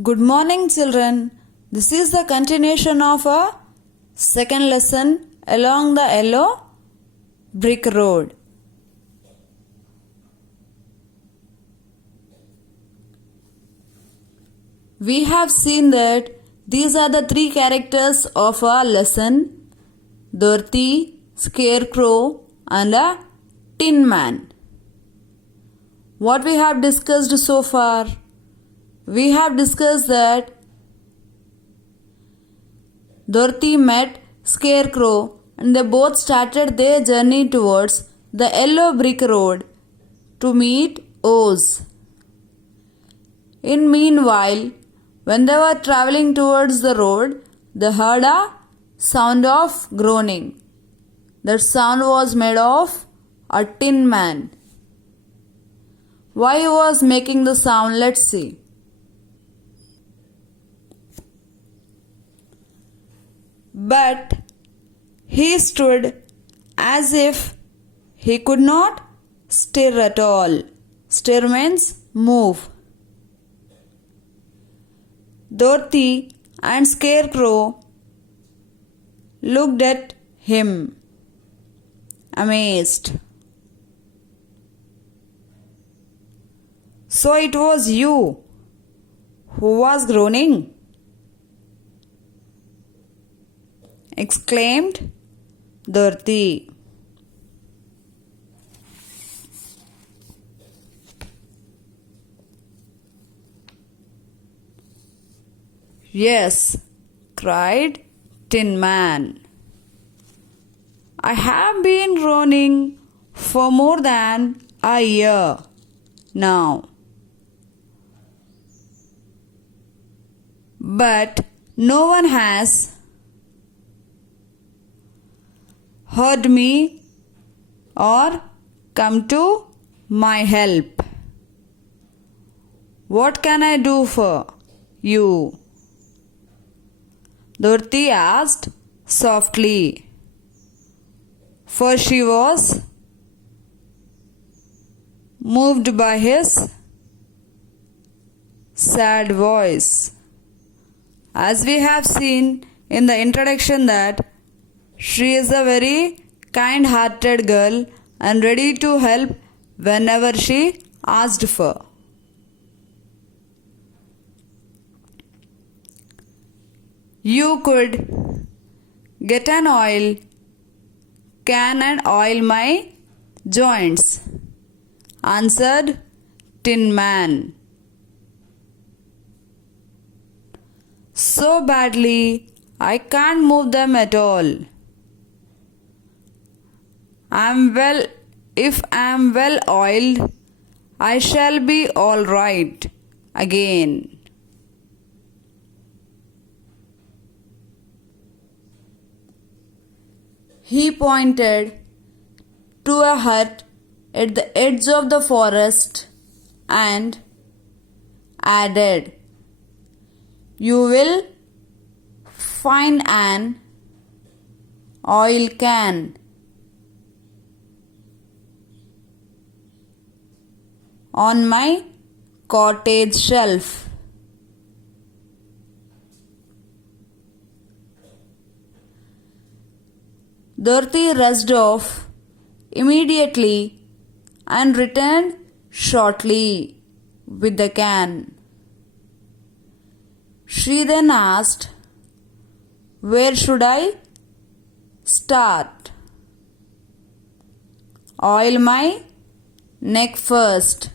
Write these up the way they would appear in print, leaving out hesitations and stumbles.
Good morning, children. This is the continuation of our second lesson along the yellow brick road. We have seen that these are the three characters of our lesson: Dorothy, Scarecrow, and a Tin Man. What we have discussed so far? We have discussed that Dorothy met Scarecrow and they both started their journey towards the yellow brick road to meet Oz. In meanwhile, when they were traveling towards the road, they heard a sound of groaning. That sound was made of a tin man. Why he was making the sound? Let's see. But he stood as if he could not stir at all. Stir means move. Dorothy and Scarecrow looked at him, amazed. So it was you who was groaning? Exclaimed Dorothy. Yes, cried Tin Man. I have been groaning for more than a year now. But no one has heard me or come to my help. What can I do for you? Dorothy asked softly, for she was moved by his sad voice. As we have seen in the introduction that she is a very kind-hearted girl and ready to help whenever she asked for. You could get an oil can and oil my joints, answered Tin Man. So badly I can't move them at all. If I am well oiled, I shall be all right again. He pointed to a hut at the edge of the forest and added, You will find an oil can on my cottage shelf. Dorothy rushed off immediately and returned shortly with the can. She then asked, Where should I start? Oil my neck first,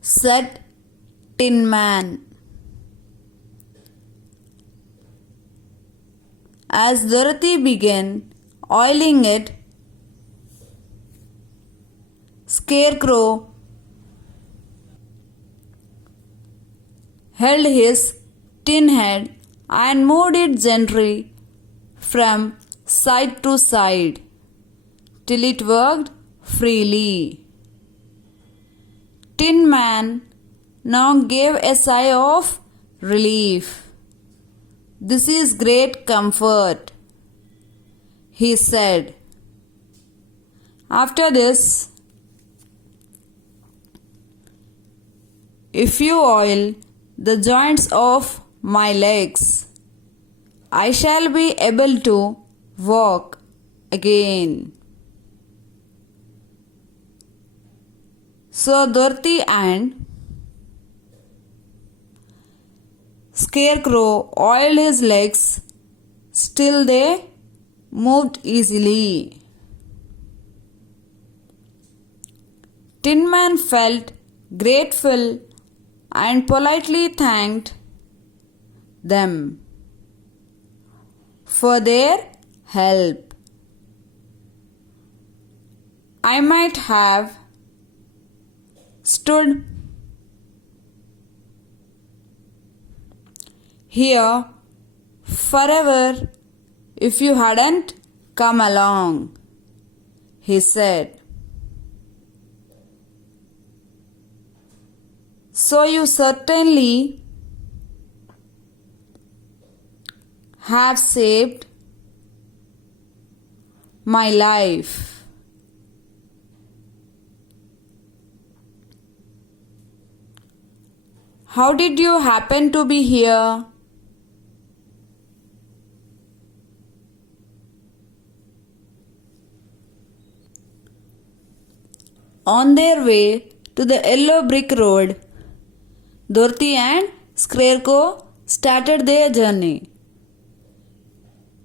said Tin Man. As Dorothy began oiling it, Scarecrow held his tin head and moved it gently from side to side till it worked freely. Tin Man now gave a sigh of relief. This is great comfort, he said. After this, If you oil the joints of my legs, I shall be able to walk again. So Dorothy and Scarecrow oiled his legs. Still they moved easily. Tin Man felt grateful and politely thanked them for their help. I might have stood here forever if you hadn't come along, he said. So you certainly have saved my life. How did you happen to be here? On their way to the yellow brick road, Dorothy and Scarecrow started their journey.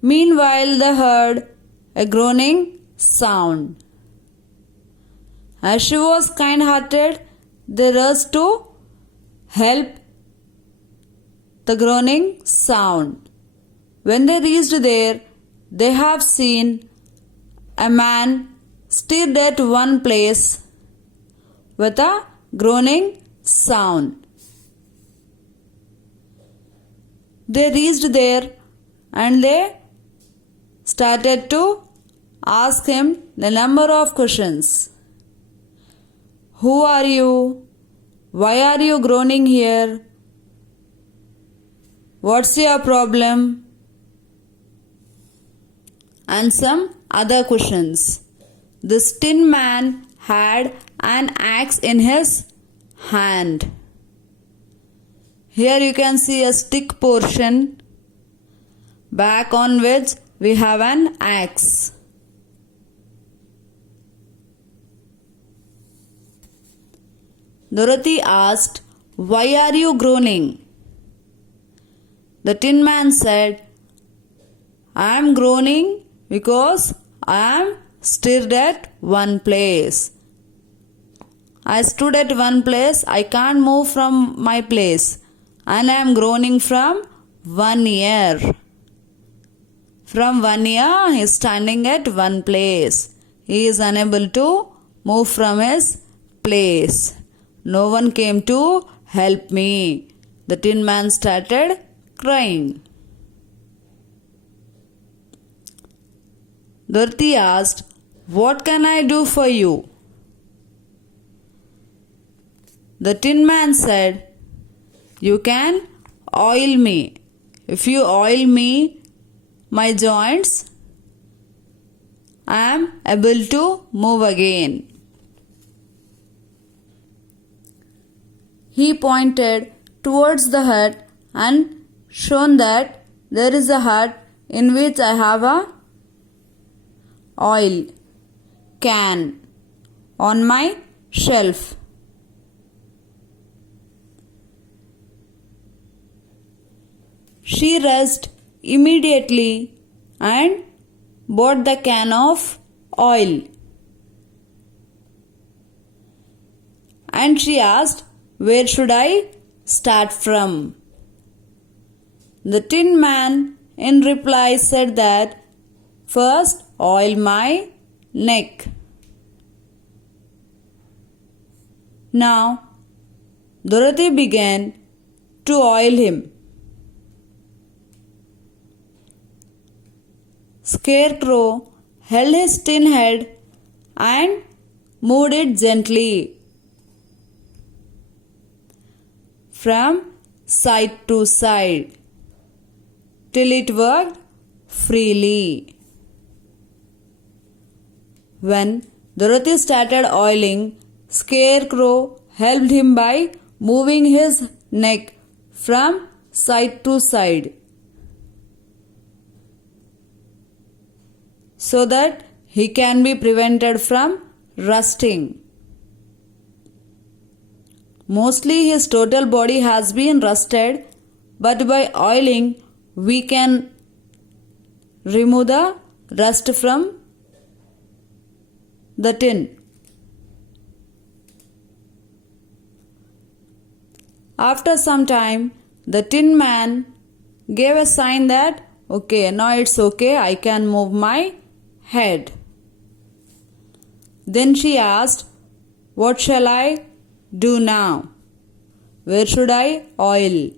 Meanwhile, they heard a groaning sound. As she was kind-hearted, they rushed to help the groaning sound. When they reached there, they have seen a man stirred at one place with a groaning sound. They reached there and they started to ask him a number of questions. Who are you? Why are you groaning here? What's your problem? And some other questions. This Tin Man had an axe in his hand. Here you can see a stick portion, back on which we have an axe. Dorothy asked, "Why are you groaning?" The Tin Man said, "I am groaning because I am stirred at one place. I stood at one place, I can't move from my place, and I am groaning from 1 year. From 1 year, he is standing at one place. He is unable to move from his place. No one came to help me." The Tin Man started crying. Dorothy asked, "What can I do for you?" The Tin Man said, "You can oil me. If you oil me, my joints, I am able to move again." He pointed towards the hut and shown that there is a hut in which I have a oil can on my shelf. She rushed immediately and bought the can of oil. And she asked, "Where should I start from?" The Tin Man in reply said that, "First oil my neck." Now Dorothy began to oil him. Scarecrow held his tin head and moved it gently from side to side till it worked freely. When Dorothy started oiling, Scarecrow helped him by moving his neck from side to side so that he can be prevented from rusting. Mostly his total body has been rusted, but by oiling we can remove the rust from the tin. After some time, the Tin Man gave a sign that, okay, now it's okay, I can move my head. Then she asked, what shall I do now? Where should I oil?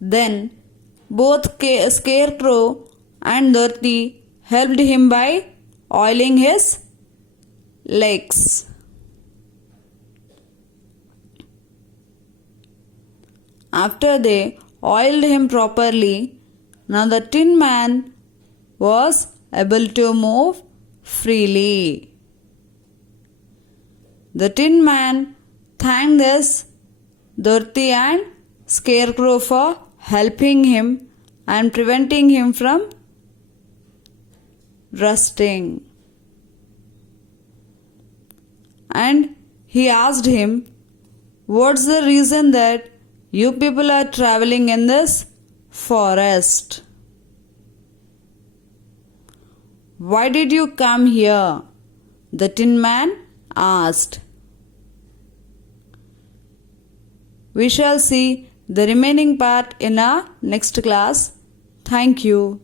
Then both Scarecrow and Dorothy helped him by oiling his legs. After they oiled him properly, now the Tin Man was able to move freely. The Tin Man thanked us, Dorothy and Scarecrow, for helping him and preventing him from rusting. And he asked him, what's the reason that you people are traveling in this forest? Why did you come here? The Tin Man asked. We shall see the remaining part in our next class. Thank you.